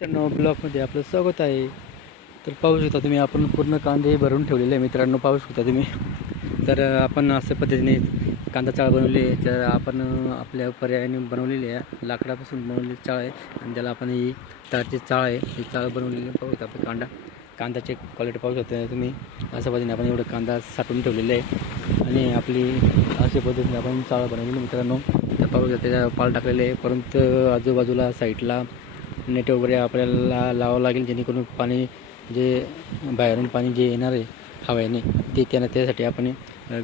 मित्रांनो ब्लॉकमध्ये आपलं स्वागत आहे. तर पाहू शकता तुम्ही आपण पूर्ण कांदे भरून ठेवलेले आहे मित्रांनो पाहू शकता तुम्ही. तर आपण अशा पद्धतीने कांदा चाळ बनवली आहे. तर आपण आपल्या पर्यायाने बनवलेली आहे. लाकडापासून बनवलेली चाळ आहे. आणि त्याला आपण ही तारची चाळ आहे. ही चाळ बनवलेली पाहू शकता आपण कांदा. कांद्याची क्वालिटी पाहू शकता तुम्ही. अशा पद्धतीने आपण एवढं कांदा साठवून ठेवलेला आहे. आणि आपली अशा पद्धतीने आपण चाळ बनवलेली मित्रांनो. तर पाहू शकता त्याच्या पाल टाकलेले आहे. परंतु आजूबाजूला साईडला नेट वगैरे आपल्याला लावावं लागेल जेणेकरून पाणी जे बाहेरून पाणी जे येणार आहे हव्याने ते त्यांना त्यासाठी आपण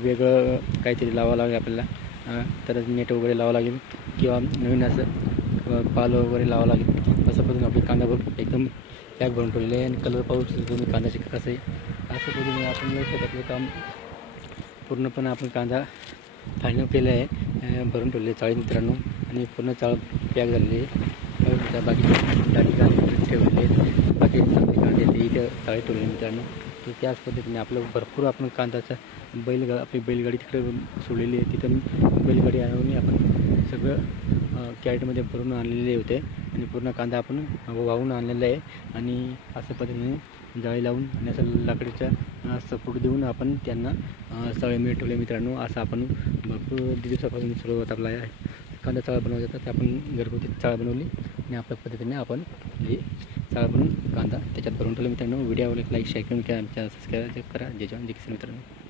वेगळं काहीतरी लावावं लागेल आपल्याला. तर नेट वगैरे लावावं लागेल किंवा नवीन असं पालं वगैरे लावावं लागेल. असं पद्धतीने आपली कांदा बघ एकदम पॅक भरून ठेवलेले आहे आणि कलर पाहू शकतो तुम्ही कांद्याचे कसं आहे. असं पद्धतीने आपण शेतातलं काम पूर्णपणे आपण कांदा फायनल केलं आहे. भरून ठेवले चाळी मित्रांनो. आणि पूर्ण चाळ पॅक झालेली आहे. पाहू बाकी बाकी कांदे ठेवलेले आहेत. बाकी चांगले कांदे ते इथं तळे ठेवले मित्रांनो. तर त्याच पद्धतीने आपलं भरपूर आपण कांद्याचा बैलगा आपली बैलगाडी तिकडे सोडलेली आहे. तिथं बैलगाडी आणून आपण सगळं कॅरेटमध्ये भरून आणलेले होते. आणि पूर्ण कांदा आपण वाहून आणलेला आहे. आणि अशा पद्धतीने जाळी लावून आणि असं लाकडीचा सपोर्ट देऊन आपण त्यांना अं, सगळे मिळ ठेवले मित्रांनो. असं आपण भरपूर दिवसापासून सुरुवात आपला आहे. कांदा चाळ बनवला जातात ते आपण घरगुती चाळ बनवली आणि आपल्या पद्धतीने आपण हे चाळ बनवून कांदा त्याच्यात भरून ठेवलं. मित्रांनो व्हिडिओवर लाईक शेअर करून करा. सबस्क्राईब करा. जे जेवण जे किसान मित्रांनो.